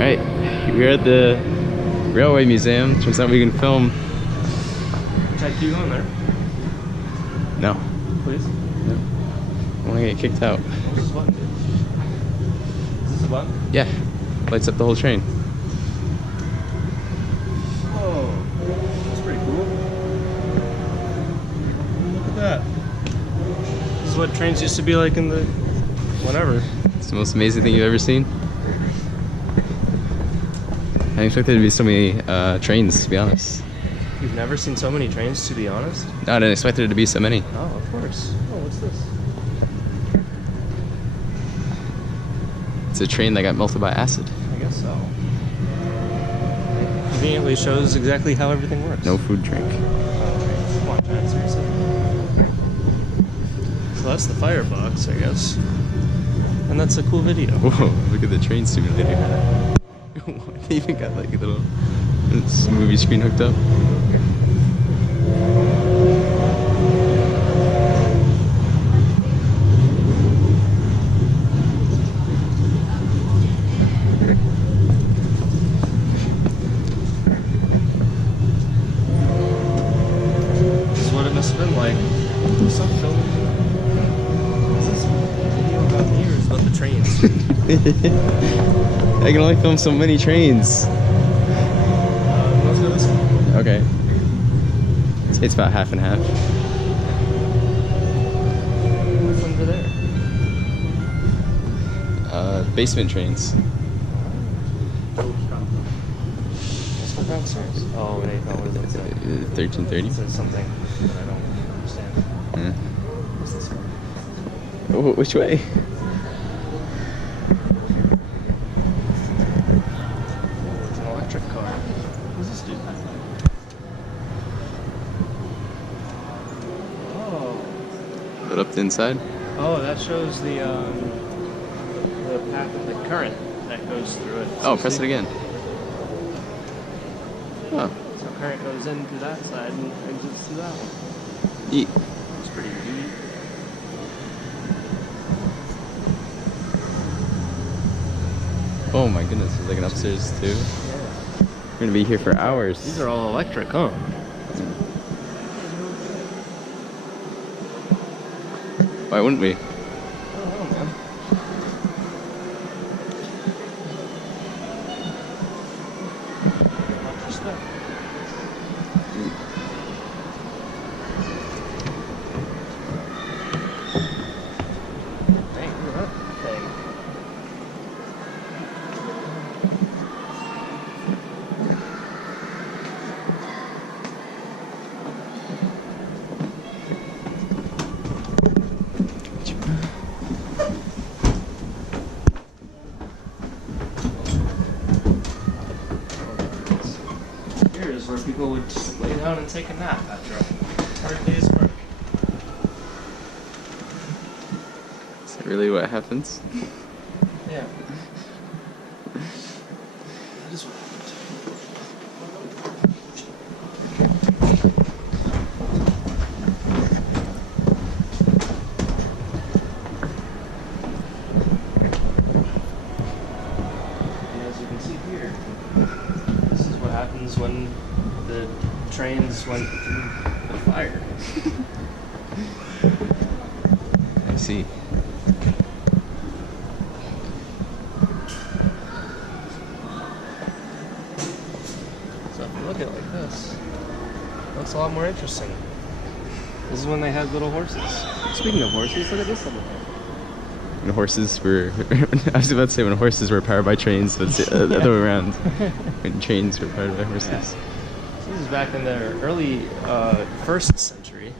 Alright, we're at the Railway Museum. Turns out we can film. Can I do on there? No. Please? No. I want to get kicked out. What's this button do? Is this a button? Yeah. Lights up the whole train. Oh, that's pretty cool. Look at that. This is what trains used to be like in the... whatever. It's the most amazing thing you've ever seen. I didn't expect there to be so many trains, to be honest. You've never seen so many trains, to be honest? No, I didn't expect there to be so many. Oh, of course. Oh, what's this? It's a train that got melted by acid. I guess so. Conveniently shows exactly how everything works. No food, drink. Oh, come on, Chad, seriously. So that's the firebox, I guess. And that's a cool video. Whoa, look at the train simulator. They even got like a little movie screen hooked up. This is what it must have been like. Some film. This is a video about me or is it about the trains? I can only film so many trains. Let's go this way. Okay. It's about half and half. What's under there? Basement trains. What's the downstairs? Oh, wait, no, what does it say? 1330. It says something that I don't understand. What's this one? Oh, which way? It's an electric car. What does this do? Oh. Put up the inside. Oh, that shows the path of the current that goes through it. Oh, press it again. Oh. So current goes in through that side and exits through that one. Neat. It's pretty neat. Oh my goodness, there's like an upstairs too. Yeah. We're gonna be here for hours. These are all electric, huh? Why wouldn't we? I don't know, man. Much respect. Dang, look at that thing. Here is where people would lay down and take a nap after a hard day's work. Is that really what happens? Yeah. That is what and as you can see here, this is what happens when the trains went through the fire. I see. So if you look at it like this, it looks a lot more interesting. This is when they had little horses. Speaking of horses, look at this over here. When horses were, I was about to say when horses were powered by trains, but it's the other way around. When trains were powered by horses. Yeah. So this is back in the early 1st century.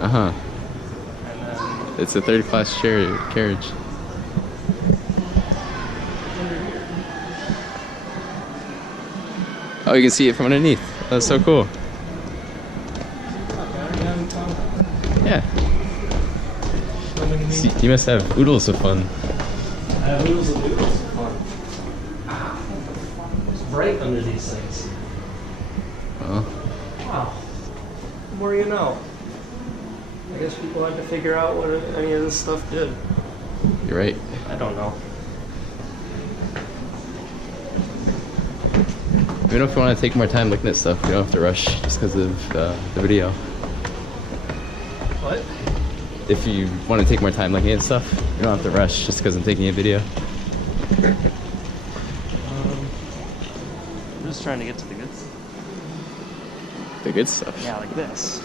Uh-huh. And then It's a third class carriage. Oh, you can see it from underneath. That's so cool. Yeah. See, you must have oodles of fun. Oodles of fun. It's bright under these things. Well, Wow. The more you know. I guess people had to figure out what any of this stuff did. you're right. I don't know. Even if you want to take more time looking at stuff, you don't have to rush just because of the video. What? If you want to take more time looking at stuff, you don't have to rush just because I'm taking a video. I'm just trying to get to the good stuff. The good stuff. Yeah, like this.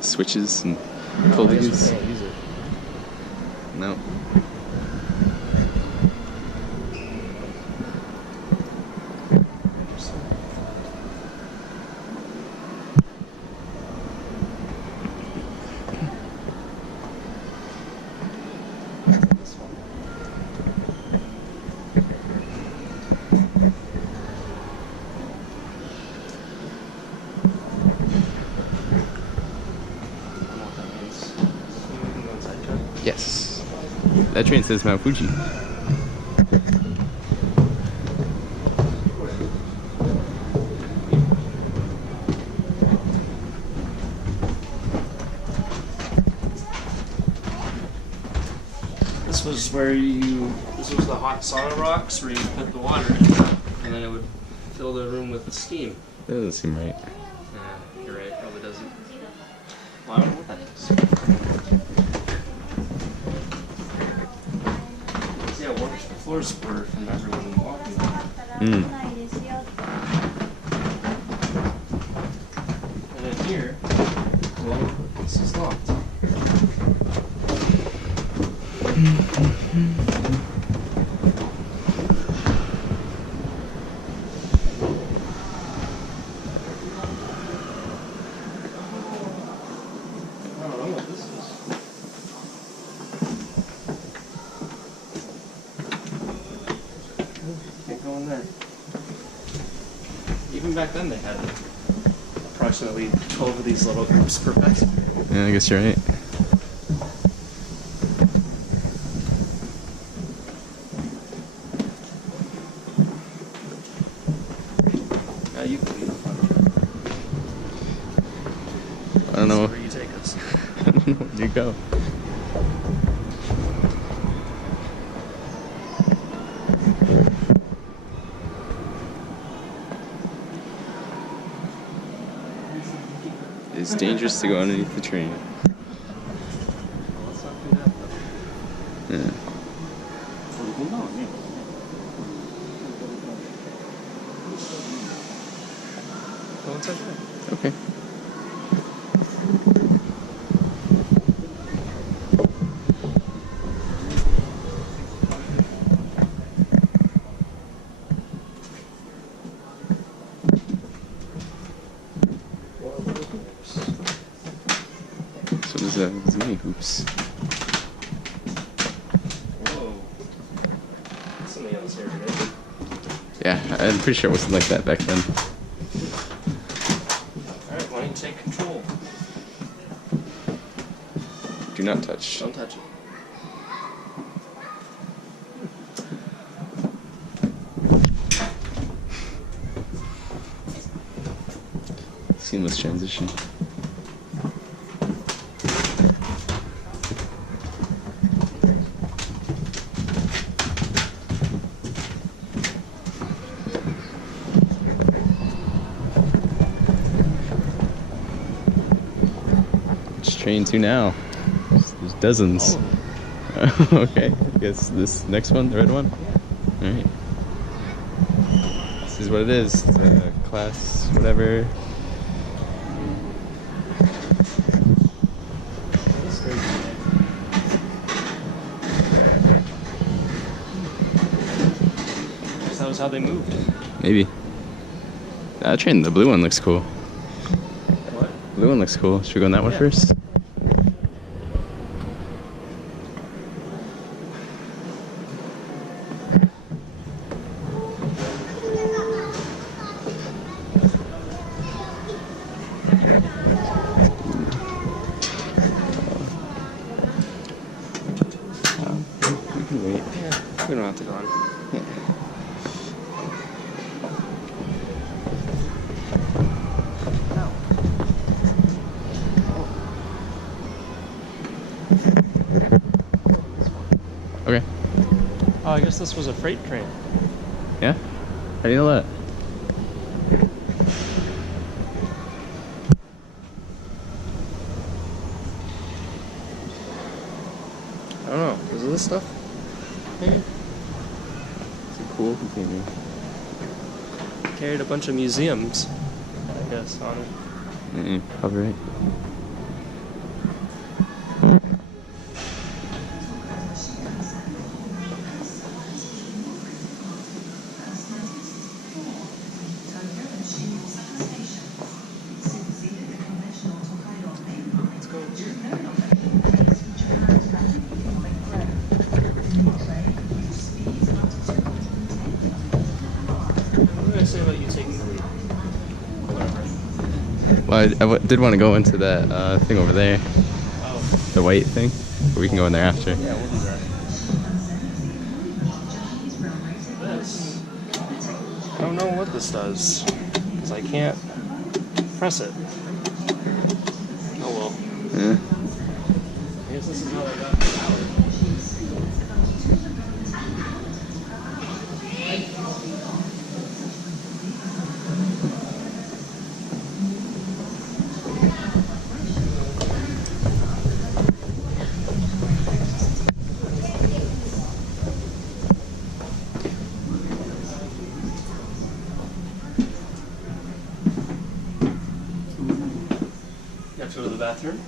Switches and I guess we pulleys. can't use it. No. This one. I don't know what that means. We can go inside, Chuck. Yes. That train says Mount Fuji. This was this was the hot sauna rocks where you put the water in, and then it would fill the room with the steam. That doesn't seem right. Yeah, you're right, probably doesn't. Well, I don't know what that is. See how warm the floors were from everyone walking on. And then here, well, this is locked. I don't know what this is. Can't go in there. Even back then they had approximately 12 of these little groups per passenger. Yeah, I guess you're right. You can leave. I don't know. Where you take us. I don't know where you go. It's dangerous to go underneath the train. Let's not do that though. Yeah. Go inside there. Okay. So there's mini hoops. Whoa. That's something else here today. Yeah, I'm pretty sure it wasn't like that back then. Alright, why don't you take control? Do not touch. Don't touch it. Seamless transition. Which train to now? There's dozens. Oh. Okay, I guess this next one, the red one? Alright. This is what it is. It's a class, whatever. That's crazy. Guess that was how they moved. Maybe. That train, the blue one looks cool. What? Blue one looks cool. Should we go on that one Yeah. first? We can wait. Yeah, we don't have to go on. Yeah. Okay. Oh, I guess this was a freight train. Yeah? How do you know that? this stuff? Maybe? It's a cool container. Carried a bunch of museums, I guess, on it. Probably right. Let's go. What did I say about you taking the lead? Well, I did want to go into that thing over there, Oh. the white thing, but we can go in there after. Yeah, we'll do that. This. I don't know what this does, because I can't press it. Oh well. Yeah. I guess this is how I got the power. You have to go to the bathroom?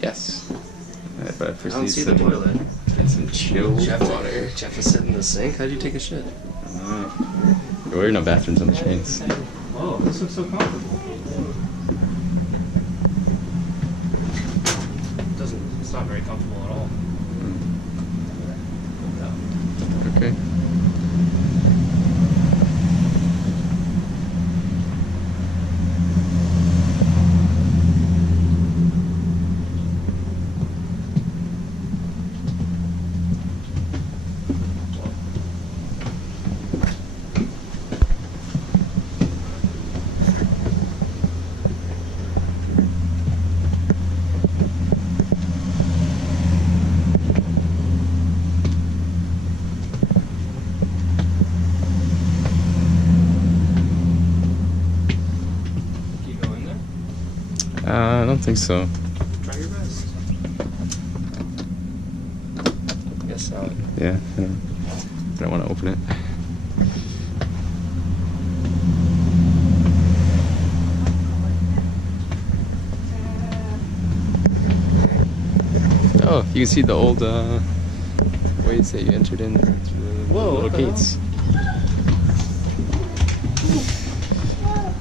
Yes. But I I first don't need see the some, toilet. get some chilled Did you have water. to, did you have to sit in the sink? How'd you take a shit? There were no bathrooms on the trains. Oh, this looks so comfortable. It's not very comfortable at all. No. Okay. Keep going there. I don't think so. Try your best. Guess so. Yeah, I don't want to open it. Oh, you can see the old ways that you entered in through the Whoa, little what the gates.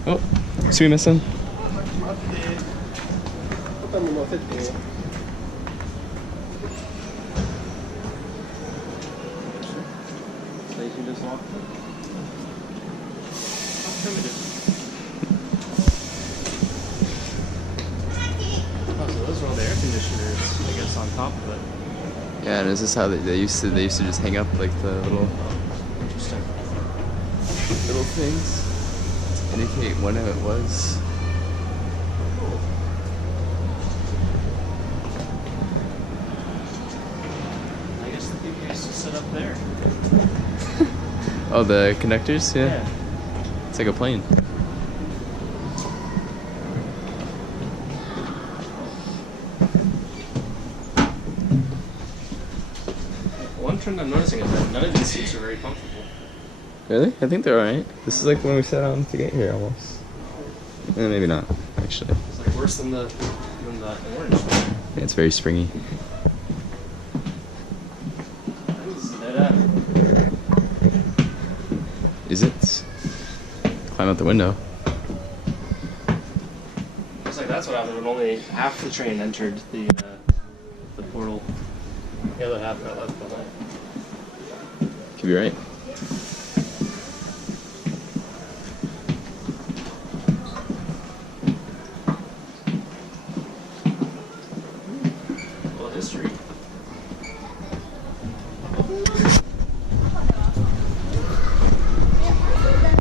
Oh, see me missing? So you can just walk through. Oh, so those are all the air conditioners, I guess, on top of it. Yeah, and is this how they used to just hang up like the little Interesting. things to indicate when it was? I guess the people used to sit up there. Oh, the connectors? Yeah. It's like a plane. One trend I'm noticing is that none of these seats are very comfortable. Really? I think they're alright. This is like when we sat down to get here almost. Maybe not, actually. It's like worse than the orange one. Yeah, it's very springy. Is it? Climb out the window. Looks like that's what happened when only half the train entered the portal. The other half got left behind. Could be right.